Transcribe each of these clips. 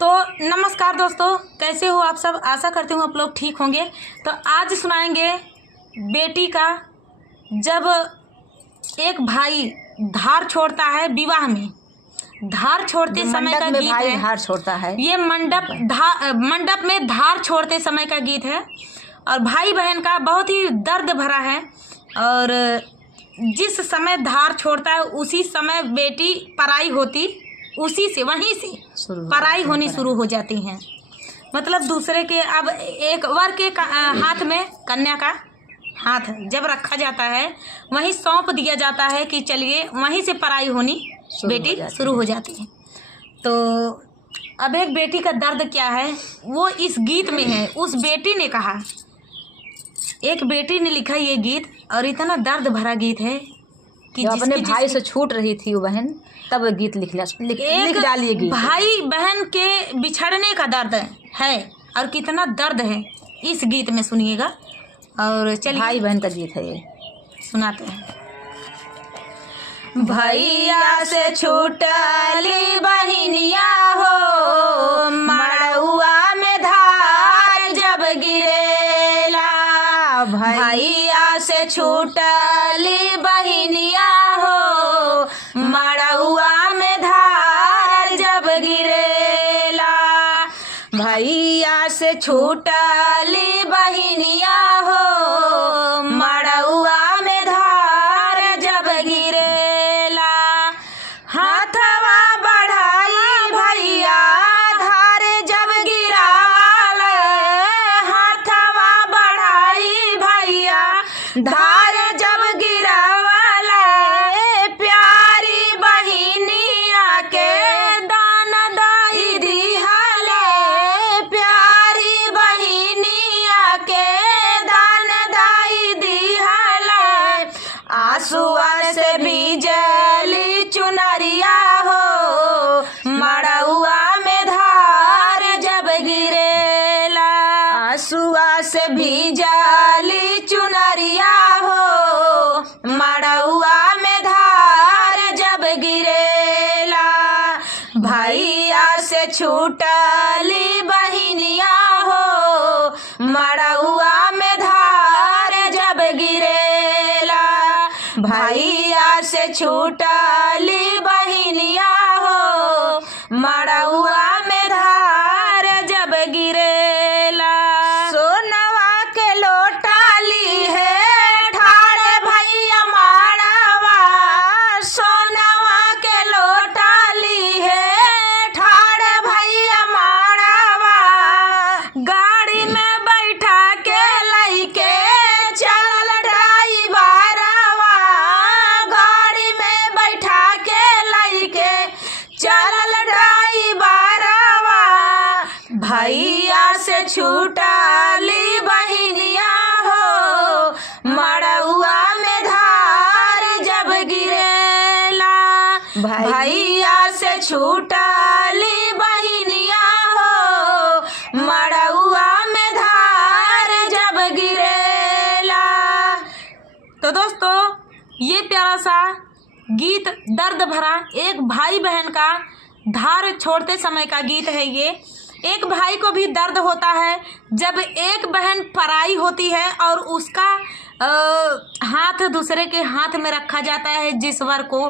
तो नमस्कार दोस्तों, कैसे हो आप सब। आशा करती हूँ आप लोग ठीक होंगे। तो आज सुनाएंगे बेटी का, जब एक भाई धार छोड़ता है विवाह में। धार छोड़ते समय का गीत है। धार छोड़ता है ये मंडप में धार छोड़ते समय का गीत है और भाई बहन का बहुत ही दर्द भरा है। और जिस समय धार छोड़ता है उसी समय बेटी पराई होती, उसी से वहीं से पराई होनी शुरू हो जाती हैं। मतलब दूसरे के, अब एक वर के हाथ में कन्या का हाथ जब रखा जाता है वहीं सौंप दिया जाता है कि चलिए, वहीं से पराई होनी बेटी शुरू हो जाती है। तो अब एक बेटी का दर्द क्या है वो इस गीत में है। उस बेटी ने कहा, एक बेटी ने लिखा ये गीत और इतना दर्द भरा गीत है कि अपने भाई से छूट रही थी वो बहन, तब गीत लिख डालिए गीत। भाई बहन के बिछड़ने का दर्द है और कितना दर्द है इस गीत में सुनिएगा। और चलिए, भाई बहन का गीत है ये, सुनाते हैं। भैया से छूटली बहिनिया हो, मड़ुआ में धार जब गिरेला। भैया से छूटली बहिनिया हो, मड़ुआ में धार जब गिरेला। भैया से छूटली बहिनिया हो, मड़ुआ में धार जब गिरेला। हाथवा बढ़ाई भैया धार जब गिराल। हाथवा बढ़ाई भैया धार जब गिरावल। प्यारी बहिनिया के दान दाई दिहले। प्यारी बहिनिया के दान दाई दिहले। आंसुआ से बीजली चुनरिया हो, मड़ुआ में धार जब गिरेला। आंसुआ से बीजली चुनरिया हो, मड़ुआ में धार जब गिरेला। भैया से छूटली बहिनिया हो, मड़ुआ में धार जब गिरेला। भैया से छूटली बहिनिया हो, मड़ुआ में धार जब गिरेला। सोनवा के लोटाली है ठाड़े भैया माड़वा। सोनवा के लोटाली है ठाड़े भैया माड़वा। गाड़ी में बैठा के लइके चलल ड्राइवरवा। गाड़ी में बैठा के लइके चलल ड्राइवरवा। भैया से छूटली बहिनिया हो, मड़ुआ में धार जब गिरेला। भैया से छूटली बहिनिया हो, मड़ुआ में धार जब गिरेला। तो दोस्तों, ये प्यारा सा गीत दर्द भरा एक भाई बहन का धार छोड़ते समय का गीत है। ये एक भाई को भी दर्द होता है जब एक बहन पराई होती है और उसका हाथ दूसरे के हाथ में रखा जाता है। जिस वर को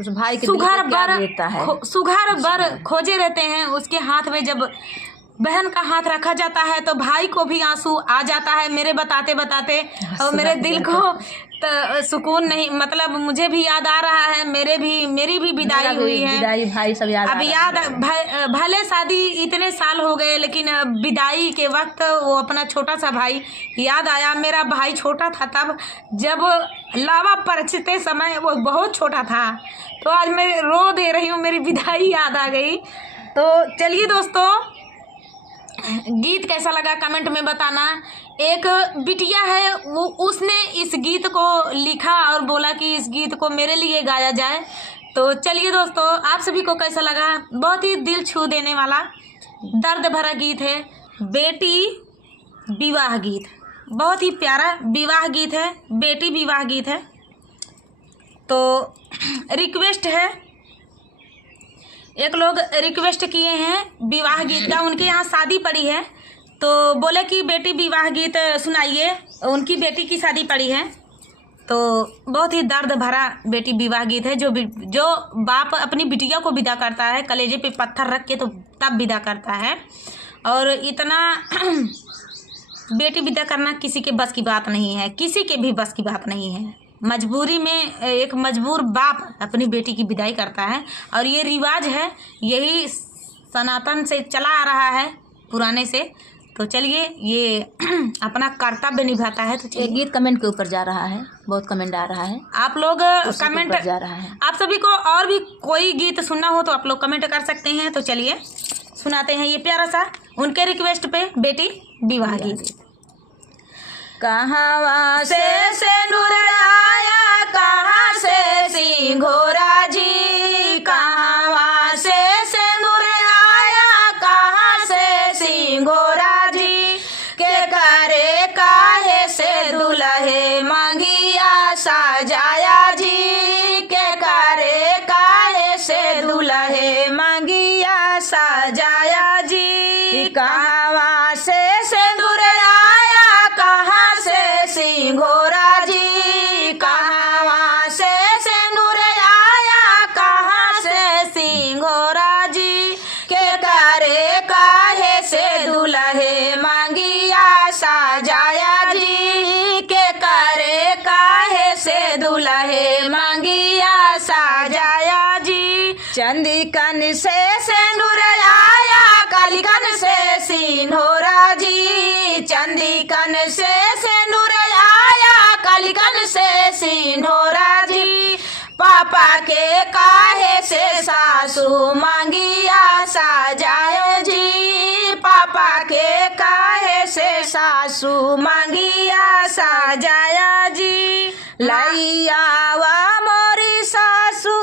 उस भाई के सुघर बर खोजे रहते हैं, उसके हाथ में जब बहन का हाथ रखा जाता है तो भाई को भी आंसू आ जाता है मेरे बताते बताते। और मेरे दिल को तो सुकून नहीं, मतलब मुझे भी याद आ रहा है। मेरी भी विदाई हुई है। विदाई भाई सब याद अब याद भले शादी इतने साल हो गए, लेकिन विदाई के वक्त वो अपना छोटा सा भाई याद आया। मेरा भाई छोटा था तब, जब लावा परचते समय वो बहुत छोटा था। तो आज मैं रो दे रही हूँ, मेरी विदाई याद आ गई। तो चलिए दोस्तों, गीत कैसा लगा कमेंट में बताना। एक बिटिया है, वो उसने इस गीत को लिखा और बोला कि इस गीत को मेरे लिए गाया जाए। तो चलिए दोस्तों, आप सभी को कैसा लगा। बहुत ही दिल छू देने वाला दर्द भरा गीत है, बेटी विवाह गीत। बहुत ही प्यारा विवाह गीत है, बेटी विवाह गीत है। तो रिक्वेस्ट है एक लोग रिक्वेस्ट किए हैं विवाह गीत का, उनके यहाँ शादी पड़ी है तो बोले कि बेटी विवाह गीत सुनाइए, उनकी बेटी की शादी पड़ी है। तो बहुत ही दर्द भरा बेटी विवाह गीत है, जो बाप अपनी बिटिया को विदा करता है, कलेजे पे पत्थर रख के तो तब विदा करता है। और इतना बेटी विदा करना किसी के बस की बात नहीं है, किसी के भी बस की बात नहीं है। मजबूरी में एक मजबूर बाप अपनी बेटी की विदाई करता है और ये रिवाज है, यही सनातन से चला आ रहा है पुराने से। तो चलिए ये अपना कर्तव्य निभाता है। तो ये गीत कमेंट के ऊपर जा रहा है, बहुत कमेंट आ रहा है, आप लोग कमेंट जा रहा है। आप सभी को और भी कोई गीत सुनना हो तो आप लोग कमेंट कर सकते हैं। तो चलिए सुनाते हैं ये प्यारा सा उनके रिक्वेस्ट पे बेटी विवाह गीत। कहाँ से नूर आया, कहाँ से सिंघोरा जी, कहाँ से नूर आया, कहाँ से सिंघोरा जी, के करे काहे से दुल्हे मंगिया सजाया जी, के करे काहे से दुल्हे मंगिया सजाया जी, कहाँ से सिंदूर आया, कहाँ से सिंघोरा जी, कहाँ से सिंदूर आया, कहाँ से सिंघोरा जी, के करे काहे से दुल्हे मंगिया सजाया जी, के करे काहे से दुल्हे मंगिया सजाया जी, चंदिकन से सिंदूर आया, कालिकन से सिंघोरा जी, चंदिकन से सिंदूर आया, कालिकन से सिंघोरा जी, पापा के काहे से सासू मंगिया सजाए जी, पापा के काहे से सासू मंगिया सजाया जी, लैयावा मोरी सासू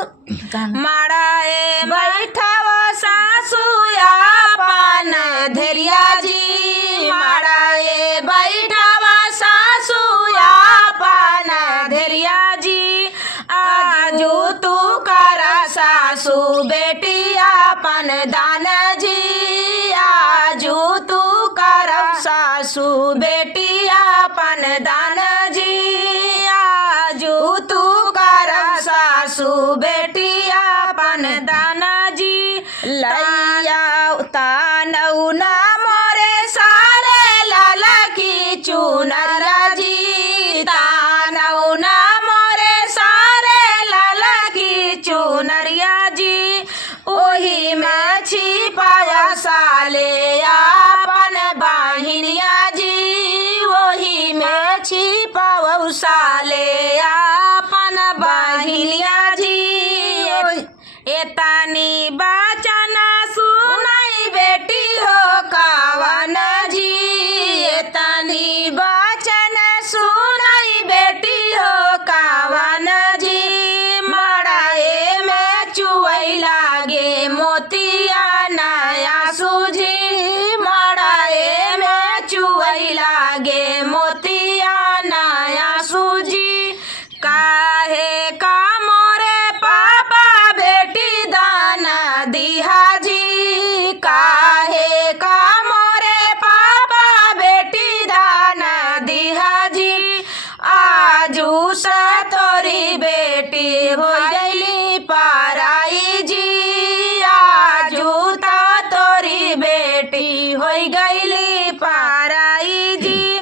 माड़ाए बैठावा सासू आपन धैर्या जी, माड़ाए बैठावा सासू आपन धैर्या जी, आजू तू करा सासू बेटी आपन दान जी, आजू तू करा सासू बेटी आपन दान जी, आजू तू करा सासू बेटी आपन दाना जी, लैया तानऊ ना मोरे सारे लाला की चुनरा जी, तानऊ ना मोरे सारे लाला की चुनरिया जी, ओही में छिपाया साले आपन बाहिनिया जी, ओही में छिपावा साले आपन बाहिनिया जी, एतानी बचना सुनाई बेटी हो कावन जी, एतानी बचन सुनाई बेटी हो कावन जी, मड़ाए में चुवई लागे मोतिया नया सूझी, मड़ाए में चुवई लागे मोतिया नया सूझी, काहे का मोरे पापा बेटी दाना दिहा जी, काहे का मोरे पापा बेटी दाना दिहा जी, आजू सा तोरी बेटी हो गई पाराई जी, आजू ता तोरी बेटी हो गई पाराई जी,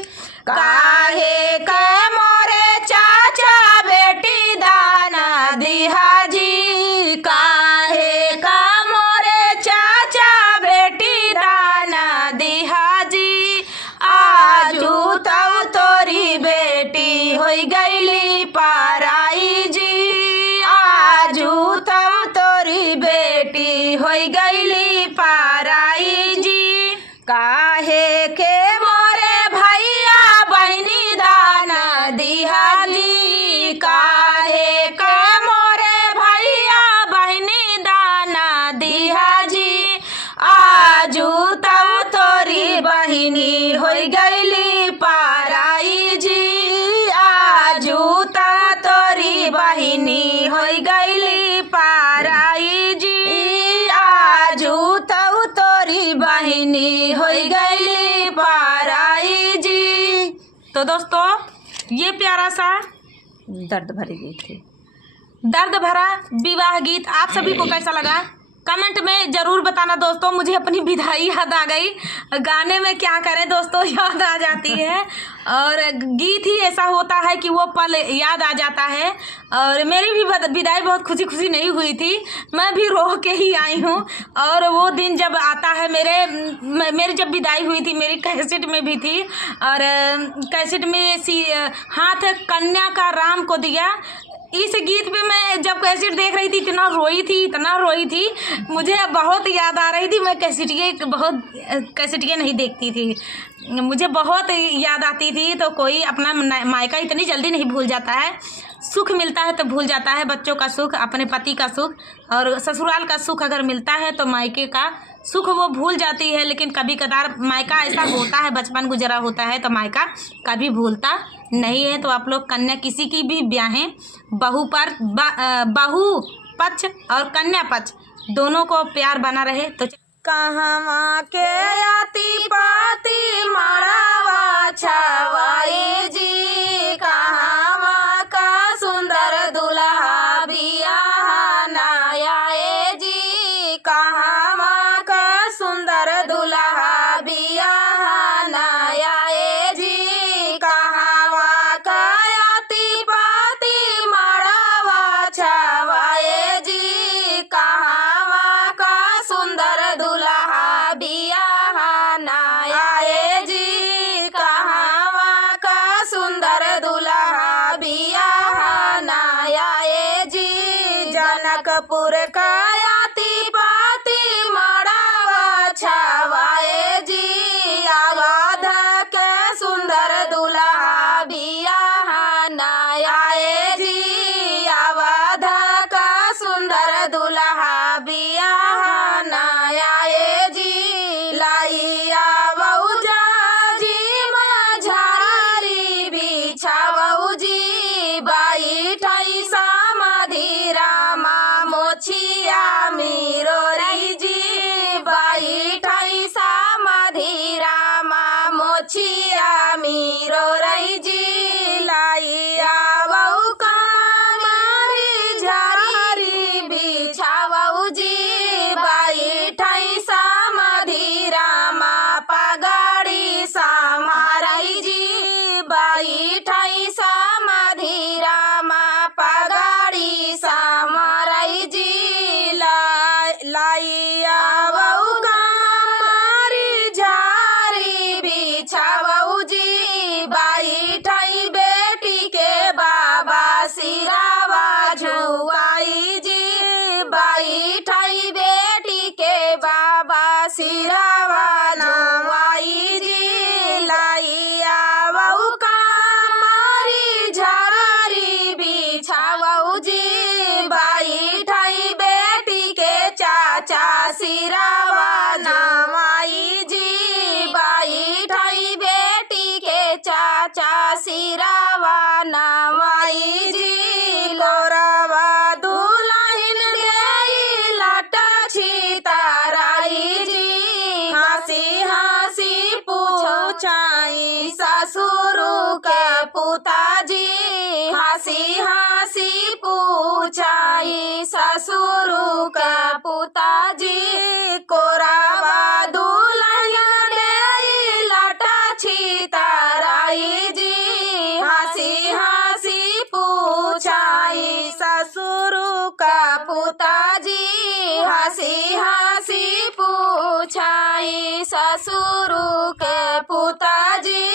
काहे के मोरे चाचा बेटी दाना दिहा जी, काहे का मोरे चाचा बेटी दाना दिहा जी, आजू तब तोरी बेटी हो गईली पाराई जी, आजू तब तोरी बेटी हो गईली पाराई जी, काहे के मोरे भैया बहनी दाना दिहा जी, काहे के मोरे भैया बहनी दाना दिहा जी, आजू तब तोरी बहिनी हो गईली पाराई जी, आजू तब तोरी बहिनी हो गईली पाराई जी, तो दोस्तों ये प्यारा सा दर्द भरी गीत थी, दर्द भरा विवाह गीत आप सभी को कैसा लगा कमेंट में ज़रूर बताना दोस्तों। मुझे अपनी विदाई याद आ गई, गाने में क्या करें दोस्तों, याद आ जाती है और गीत ही ऐसा होता है कि वो पल याद आ जाता है। और मेरी भी विदाई बहुत खुशी खुशी नहीं हुई थी, मैं भी रो के ही आई हूँ। और वो दिन जब आता है मेरी जब विदाई हुई थी, मेरी कैसेट में भी थी और कैसेट में हाथ कन्या का राम को दिया, इस गीत पे मैं जब कैसेट देख रही थी इतना रोई थी, मुझे बहुत याद आ रही थी। मैं कैसेटिए नहीं देखती थी, मुझे बहुत याद आती थी। तो कोई अपना मायका इतनी जल्दी नहीं भूल जाता है, सुख मिलता है तो भूल जाता है, बच्चों का सुख, अपने पति का सुख और ससुराल का सुख अगर मिलता है तो मायके का सुख वो भूल जाती है। लेकिन कभी कदार मायका ऐसा होता है, बचपन गुजरा होता है तो मायका कभी भूलता नहीं है। तो आप लोग कन्या किसी की भी ब्याहें, बहू पक्ष और कन्या पक्ष दोनों को प्यार बना रहे। तो कहवा के आती पाती मड़ावा छवाई जी, कहवा का सुंदर दुल्हा बियाह नायाए जी, कहवा का सुंदर दुल्हा बियाह नायाए जी, कहवा का आती पाती मड़ावा छवाए जी, कहवा का सुंदर दुल्हा बियाह नायाए जी, कहवा का सुंदर दुल्हा बियाह नायाए जी, जनकपुर का आती पाती मड़ावा छवाए जी, अवध के सुंदर दुल्हा बियाह नायाए जी, अवध का सुंदर दुल्हा बियाह नायाए जी, लाइया बऊजा जी माझारी बिछावऊ जी, बाई ठैसा मधिरामा मोछिया मेरो रही जी, बाई ठैसा मधिरामा मोछिया मेरो रही जी, लाइया बऊ कमारी झारी बिछावऊ जी, बाई ठैसा मधिरामा पगाड़ी समारई जी, बाई ठैसा मधिरामा पगाड़ी समारई जी, लाइया बऊ कमारी झारी बिछावऊ जी, बाई ठई बेटी के बाबा सिरावा झुआई जी, बाई ठई बेटी के बाबा सिरावा नवाई जी, लाइया बऊ कमारी झारी बिछावऊ जी, बाई ठई बेटी के चाचा सिरावा नवाई जी, बाई ठई बेटी के चाचा सिरावा नवाई जी, लोरावा दुल्हन देई लाटा छिताराई जी, हंसी हंसी पूछो चाई ससुरु के पुताजी, हंसी हंसी पूछाई ससुरु के पुताजी, कोरावा दुल्हन देई लाटा छिताराई जी, हंसी हंसी पूछाई ससुरु का पुताजी, हंसी हंसी पूछाई ससुरु के पुताजी,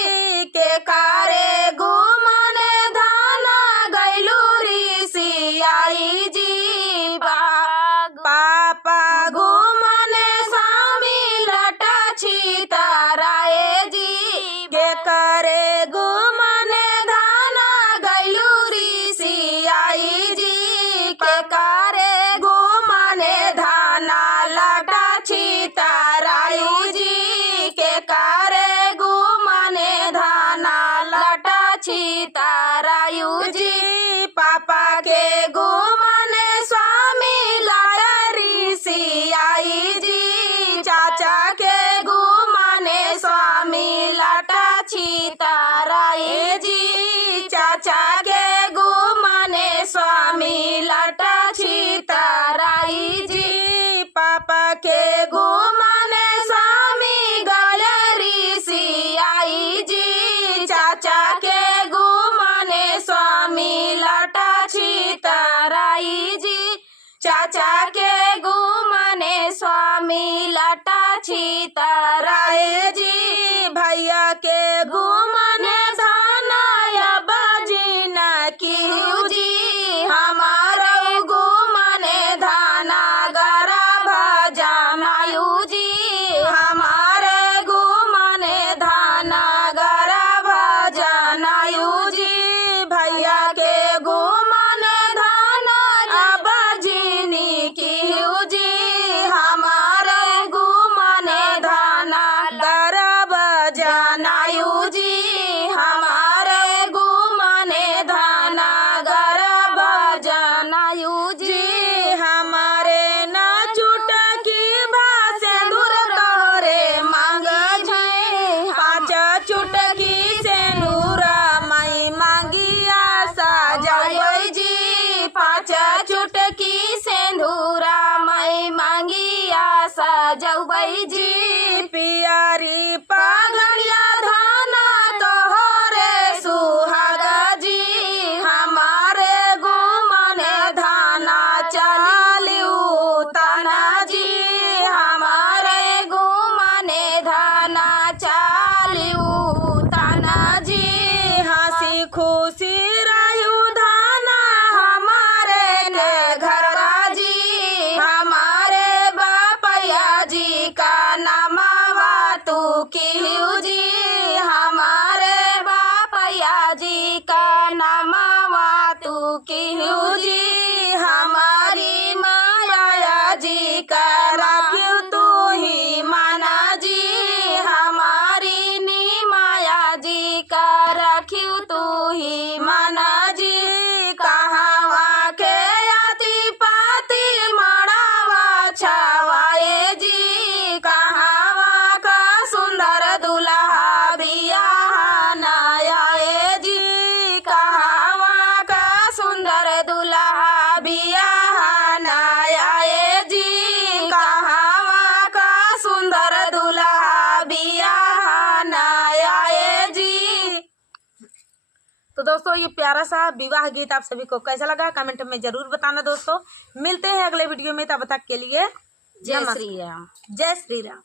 के कारे घुमने धाना गैलू ऋषि आई जी, पापा घुमने स्वामी लटा छिताराए जी, के करे घुमने धाना गैलू ऋषि आई जी, के करे घुमने धाना लटा छिताराई जी, के करे घुमने धाना लटा छितारायु जी, पापा के घुमने स्वामी लाया ऋषि आई जी, चाचा के घुमने स्वामी लटा छिताराई के घूमने स्वामी गए ऋषि आई जी, चाचा के घूमने स्वामी लटा छितराई जी, चाचा के घूमने स्वामी लटा छितराए जी, भैया के घूमने धनाया बजीना की जी, हमारा घूमने धाना गरा भजनायु जी, हमारे घूमने धाना गरा भजनायु जी, भैया के घूमने धाना बजीनी की जी, हमारे घूमने धाना गरा भजनायु जी, हमारे घूमने धाना गरा भजनायु जी, हमारे न चुटकी भाषे दूर तोरे मांग जी, पाँच चुटकी से नूरा मई मांगिया सजाई जी, पाँच चुटकी से धूरा मई मांगिया सजाई जी, पियारी पगड़िया धाना तोहरे सुहागा जी, हमारे घूमने धाना चलियो तना जी, हमारे घूमने धाना चलियो तना जी, हंसी खुशी रहू धाना हमारे ने घर जी, हमारे बापया जी का नमावा तू की जी, हमारे बापया जी का नमावा तू की जी, हमारी माया जी का रखियो तू ही माना जी, हमारी नी माया जी का रखियो तू ही माना जी, कहाँ के आती पाती मड़ावा छवाए जी, कहाँ का सुंदर दुल्हा बियाह नयाए जी, कहाँ का सुंदर दुल्हा बियाह नयाए जी, कहाँ का सुंदर दुल्हा बियाह नयाए जी। तो दोस्तों ये प्यारा सा विवाह गीत आप सभी को कैसा लगा कमेंट में जरूर बताना दोस्तों। मिलते हैं अगले वीडियो में, तब तक के लिए जय श्री राम। जय श्री राम।